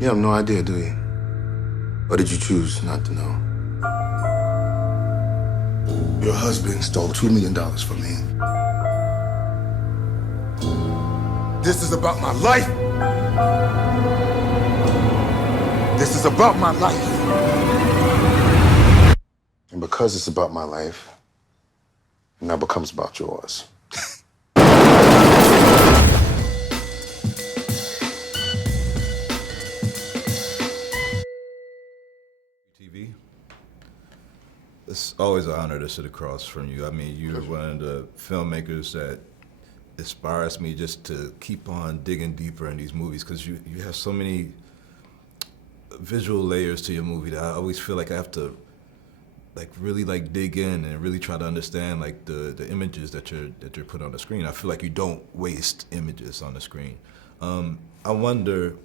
You have no idea, do you? Or did you choose not to know? Your husband stole $2 million from me. This is about my life. This is about my life. And because it's about my life, it now becomes about yours. TV. It's always an honor to sit across from you. I mean, you're one of the filmmakers that inspires me just to keep on digging deeper in these movies, because you have so many visual layers to your movie that I always feel like I have to really dig in and really try to understand the images that you're putting on the screen. I feel like you don't waste images on the screen. I wonder,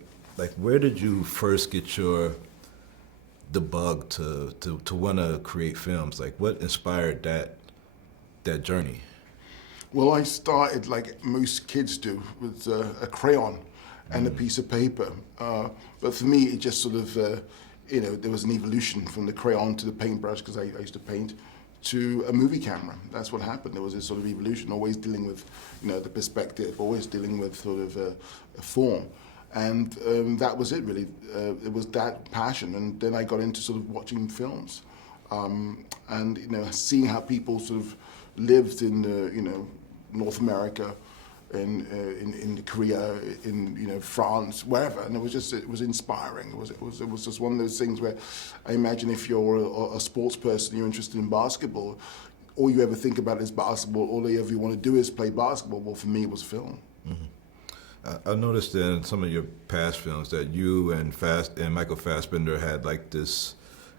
where did you first get the bug to want to create films? Like, what inspired that journey? Well, I started like most kids do with a crayon and a piece of paper. But for me, it just sort of, there was an evolution from the crayon to the paintbrush, because I used to paint, to a movie camera. That's what happened. There was this sort of evolution, always dealing with, the perspective, always dealing with sort of a form. And that was it, really. It was that passion. And then I got into sort of watching films and, seeing how people sort of lived in, North America, in Korea, in France, wherever, and it was inspiring. It was just one of those things where I imagine if you're a sports person, you're interested in basketball, all you ever think about is basketball. All you ever want to do is play basketball. Well, for me, it was film. Mm-hmm. I noticed in some of your past films that you and Michael Fassbender had this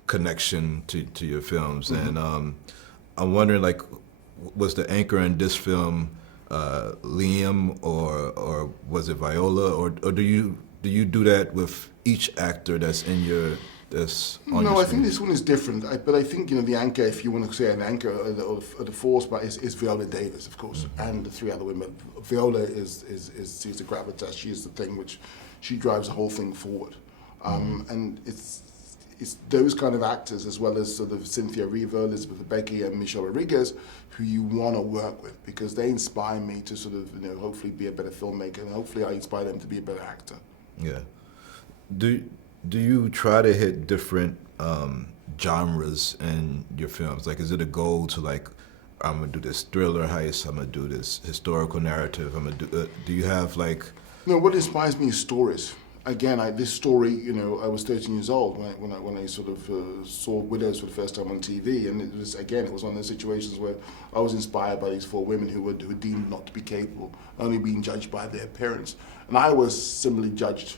connection to your films, mm-hmm. And I'm wondering, was the anchor in this film Liam or was it Viola, or do you do that with each actor that's on your screen? I think this one is different. But I think the anchor, if you want to say an anchor or the force, but is Viola Davis, of course, mm-hmm. and the three other women. Viola is she's the gravitas. She is the thing which she drives the whole thing forward, mm-hmm. And it's those kind of actors, as well as sort of Cynthia Erivo, Elizabeth Becky, and Michelle Rodriguez, who you want to work with, because they inspire me to sort of, hopefully be a better filmmaker, and hopefully I inspire them to be a better actor. Yeah. Do you try to hit different genres in your films? Is it a goal to I'm gonna do this thriller heist, I'm gonna do this historical narrative, I'm gonna do? Do you have No, what inspires me is stories. Again, this story, I was 13 years old when I sort of saw Widows for the first time on TV, and it was one of those situations where I was inspired by these four women who were deemed not to be capable, only being judged by their appearance. And I was similarly judged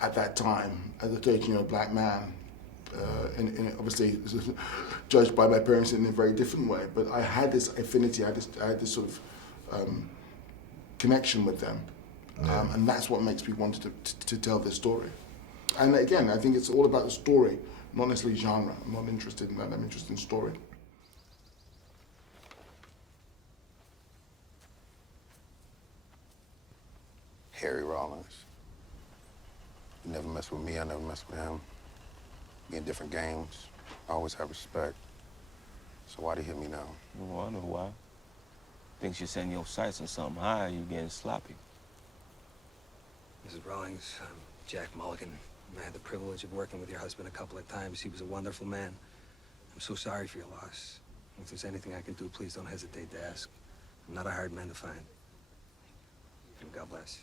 at that time as a 13-year-old black man, and obviously judged by my parents in a very different way. But I had this affinity, I had this sort of connection with them. Yeah. And that's what makes me want to tell this story. And again, I think it's all about the story, not necessarily genre. I'm not interested in that, I'm interested in story. Harry Rollins. You never mess with me, I never mess with him. We in different games. I always have respect. So why'd he hit me now? Well, I know why. Thinks you're setting your sights on something high, you're getting sloppy. Mrs. Rawlings, I'm Jack Mulligan. I had the privilege of working with your husband a couple of times. He was a wonderful man. I'm so sorry for your loss. If there's anything I can do, please don't hesitate to ask. I'm not a hard man to find. And God bless.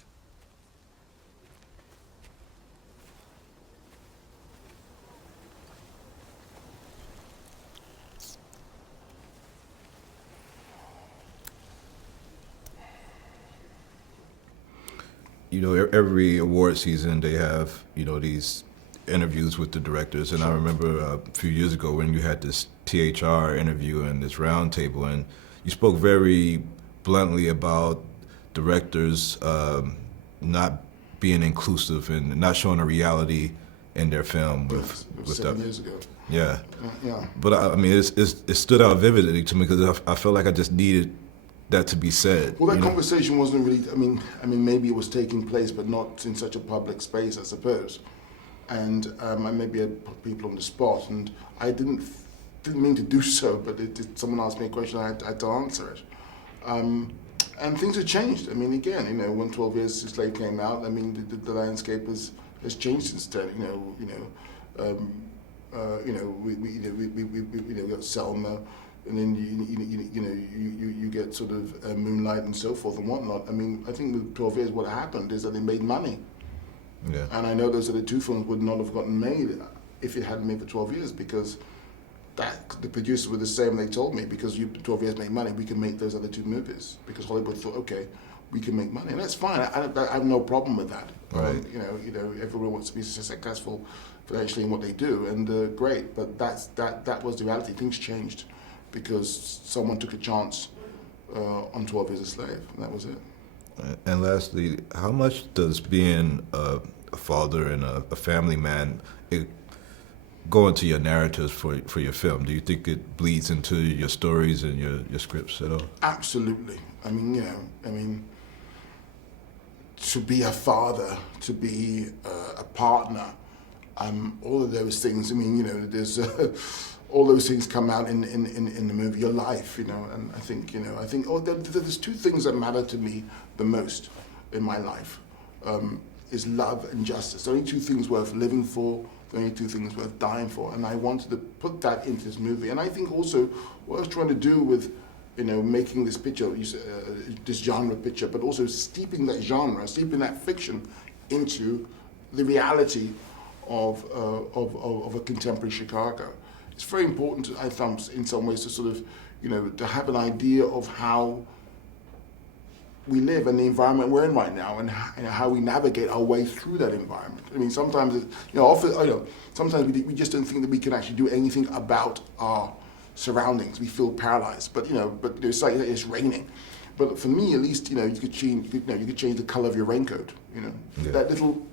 Every award season they have, these interviews with the directors. And sure. I remember a few years ago when you had this THR interview and this round table, and you spoke very bluntly about directors not being inclusive and not showing a reality in their film. With 7 years ago. Yeah. Yeah. But I mean, it stood out vividly to me, because I felt like I just needed that to be said. Well, that you know? conversation wasn't really. I mean, maybe it was taking place, but not in such a public space, I suppose. And I maybe had put people on the spot, and I didn't mean to do so. But someone asked me a question, I had to answer it. And things have changed. I mean, again, you know, when 12 Years a Slave came out, I mean, the landscape has changed since then. We got Selma, and then you get sort of Moonlight and so forth and whatnot. I mean, I think with 12 Years, what happened is that they made money. Yeah. And I know those other two films would not have gotten made if it hadn't made for 12 years, because the producers were the same. They told me, because 12 Years made money, we can make those other two movies, because Hollywood thought, okay, we can make money, and that's fine. I have no problem with that. Right. Everyone wants to be successful financially in what they do, and great. But that was the reality. Things changed because someone took a chance on 12 Years a Slave, and that was it. And lastly, how much does being a father and a family man go into your narratives for your film? Do you think it bleeds into your stories and your scripts at all? Absolutely. I mean, to be a father, to be a partner, all of those things. I mean, there's all those things come out in the movie, your life, and I think there's two things that matter to me the most in my life, is love and justice. The only two things worth living for, the only two things worth dying for, and I wanted to put that into this movie. And I think also what I was trying to do with, making this picture, this genre picture, but also steeping that genre, steeping that fiction into the reality of a contemporary Chicago. It's very important, I found, in some ways, to sort of, to have an idea of how we live and the environment we're in right now, and how we navigate our way through that environment. I mean, sometimes, sometimes we just don't think that we can actually do anything about our surroundings. We feel paralyzed, but it's like it's raining. But for me, at least, you could change the color of your raincoat. Yeah. That little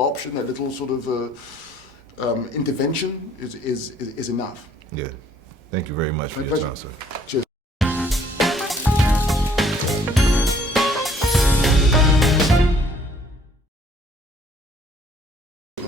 option, that little sort of intervention is enough. Yeah. Thank you very much for your time, sir. Cheers.